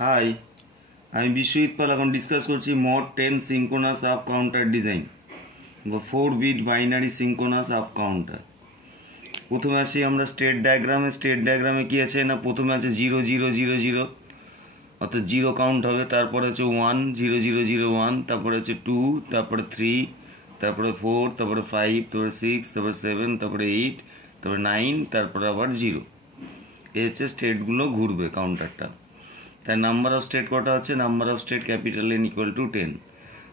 High, আমি বিশ্বজিৎ পাল। এখন discuss করছি mod 10 synchronous up counter design বা 4 bit binary synchronous up counter. প্রথমে আসি আমরা স্টেট ডায়াগ্রামে কী আছে না, প্রথমে আছে 0 0 0 0, অর্থাৎ 0 কাউন্ট হবে। তারপরে হচ্ছে 1 0 0 0 1, তারপরে হচ্ছে 2, তারপরে 3, তারপরে 4, তারপরে 5, তারপরে 6, তারপরে 7, তারপরে 8, তারপরে 9, তারপরে আবার 0। এই হচ্ছে স্টেটগুলো ঘুরবে কাউন্টারটা। তাই নাম্বার অফ স্টেট কটা হচ্ছে, number of state capital N equal to 10।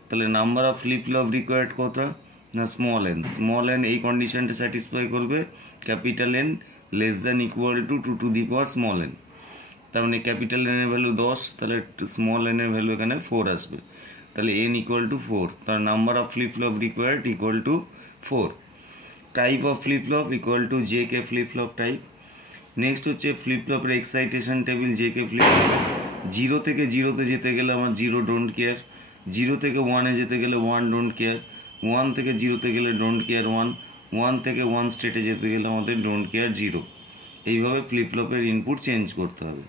তাহলে number of flip flop required কত না, স্মল এন এই কন্ডিশনটা স্যাটিসফাই করবে, capital N less than equal to 2 to the power small N. তার মানে ক্যাপিটাল N এর ভ্যালু 10, তাহলে স্মল n এর ভ্যালু এখানে 4 আসবে। তাহলে N ইকুয়াল টু 4, তার number of flip flop required equal to 4। Type of flip flop equal to JK flip flop type. Next হচ্ছে ফ্লিপ ফ্লপের excitation table JK flip flop. 0 থেকে 0-তে যেতে গেলে আমার 0 ডোন্ট কেয়ার, 0 থেকে 1-এ যেতে গেলে 1 ডোন্ট কেয়ার, 1 থেকে 0-তে গেলে ডোন্ট কেয়ার 1, 1 থেকে 1 স্টেটে যেতে গেলে আমাদের ডোন্ট কেয়ার 0। এইভাবে ফ্লিপ ফ্লপের ইনপুট চেঞ্জ করতে হবে।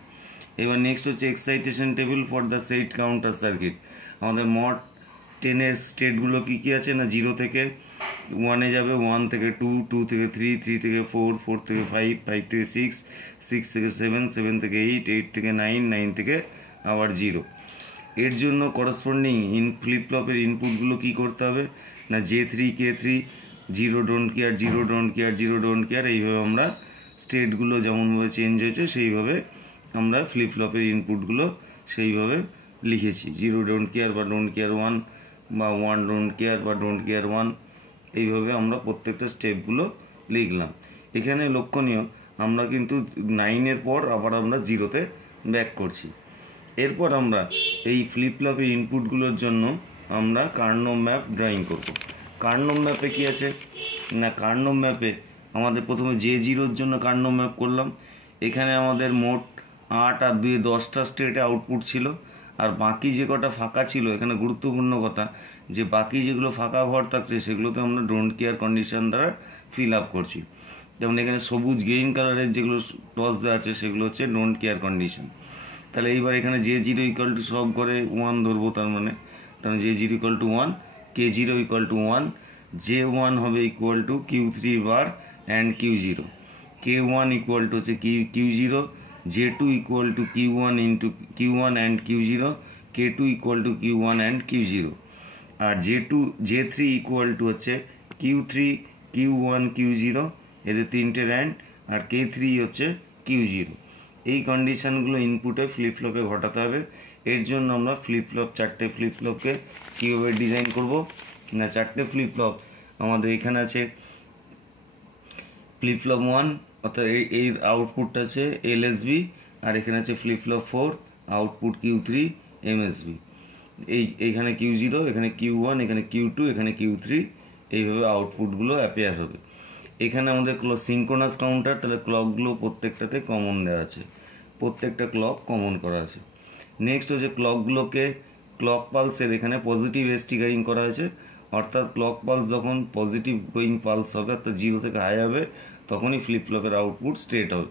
এবার নেক্সট হচ্ছে excitation table for the set counter circuit. আমাদের মড 10-এর স্টেটগুলো কী কী আছে না, 0 থেকে 1-এ যাবে, 1 থেকে 2, 2 থেকে 3, 3 থেকে 4, 4 থেকে 5, 5 থেকে 6, 6 থেকে 7, 7 থেকে 8, 8 থেকে 9, 9 থেকে আবার 0। এর জন্য করসপন্ডিং ফ্লিপ ফ্লপের ইনপুটগুলো কী করতে হবে না, J3 K3, 0 don't care, 0 don't care, 0 don't care. এইভাবে আমরা স্টেটগুলো যেমনভাবে চেঞ্জ হয়েছে সেইভাবে আমরা ফ্লিপ ফ্লপের ইনপুটগুলো সেইভাবে লিখেছি। 0 ডোন্ট কেয়ার বা ডোন্ট কেয়ার 1, বা 1 ডোন্ট কেয়ার বা ডোন্ট কেয়ার 1। এইভাবে আমরা প্রত্যেকটা স্টেপগুলো লিখলাম। এখানে লক্ষণীয় আমরা কিন্তু 9-এর পর আবার আমরা 0-তে ব্যাক করছি। এরপর আমরা এই ফ্লিপ ফ্লপের ইনপুটগুলোর জন্য আমরা কার্নোম ম্যাপ ড্রয়িং করব। কার্নোম ম্যাপে কী আছে না, কার্নোম ম্যাপে আমাদের প্রথমে J0-র জন্য কার্নোম ম্যাপ করলাম। এখানে আমাদের মোট 8 আর 2 10টা স্টেটে আউটপুট ছিল, আর বাকি যে কটা ফাঁকা ছিল, এখানে গুরুত্বপূর্ণ কথা যে বাকি যেগুলো ফাঁকা ঘর থাকছে সেগুলোতে আমরা ডোন্ট কেয়ার কন্ডিশন দ্বারা ফিল আপ করছি। যেমন এখানে সবুজ গ্রিন কালারের যেগুলো টস দেওয়া আছে সেগুলো হচ্ছে ডোন্ট কেয়ার কন্ডিশন। তাহলে এইবার এখানে J0 ইকুয়াল টু সব করে 1 ধরবো, তার মানে J0 equal to 1, K0 equal to 1, J1 হবে equal to Q3 bar and Q0, K1 equal to হচ্ছে Q0, J2 equal to Q1 into Q1 and Q0, K2 equal to Q1 and Q0, আর J3 equal to হচ্ছে Q3 Q1 Q0, এদের তিনটে RAND, আর K3 হচ্ছে Q0। এই কন্ডিশানগুলো ইনপুটে flip ফ্লপে ঘটাতে হবে। এর জন্য আমরা চারটে ফ্লিপ ফ্লপকে কীভাবে ডিজাইন করব না, চারটে ফ্লিপ ফ্লপ আমাদের এখানে আছে। ফ্লিপ ফ্লপ 1 অর্থাৎ এর আউটপুটটা আছে LSB, আর এখানে আছে flip flop 4 output Q3 MSB। এইখানে Q0, এখানে Q1, এখানে Q2, এখানে Q3, এইভাবে আউটপুটগুলো অ্যাপিয়ার হবে। এখানে আমাদের সিঙ্ক্রোনাস কাউন্টার, তাহলে ক্লকগুলো প্রত্যেকটাতে কমন দেওয়া আছে, প্রত্যেকটা ক্লক কমন করা আছে। নেক্সট হচ্ছে ক্লকগুলোকে ক্লক পালসের এখানে পজিটিভ স্টিকারিং করা হয়েছে, অর্থাৎ ক্লক পালস যখন পজিটিভ গোয়িং পালস হবে অর্থাৎ 0 থেকে হাই হবে তখনই ফ্লিপ ফ্লপের আউটপুট স্টেট হবে,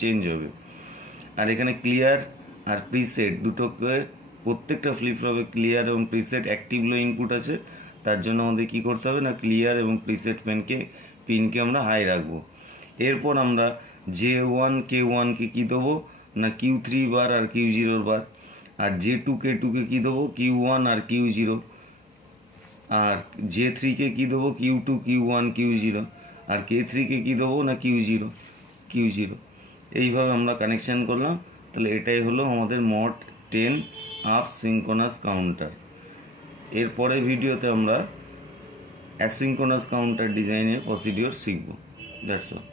চেঞ্জ হবে। আর এখানে ক্লিয়ার আর প্রিসেট দুটোকে, প্রত্যেকটা ফ্লিপ ফ্লপে ক্লিয়ার এবং প্রিসেট অ্যাক্টিভ লো ইনপুট আছে, তার জন্য আমাদের কী করতে হবে না, ক্লিয়ার এবং প্রিসেট পিনকে আমরা হাই রাখবো। এরপর আমরা J1 K1-কে কী দেবো না, Q3 বার আর Q0 বার, আর J2 K2-কে কী দেবো Q1 আর Q0, আর J3-কে কী দেবো Q2 Q1 Q0, আর K3-কে কী দেবো না Q0। এইভাবে আমরা কানেকশান করলাম। তাহলে এটাই হলো আমাদের মড 10 আপ সিঙ্ক্রোনাস কাউন্টার। এরপরে ভিডিওতে আমরা অ্যাসিঙ্ক্রোনাস কাউন্টার ডিজাইনের প্রসিডিওর শিখব। That's all.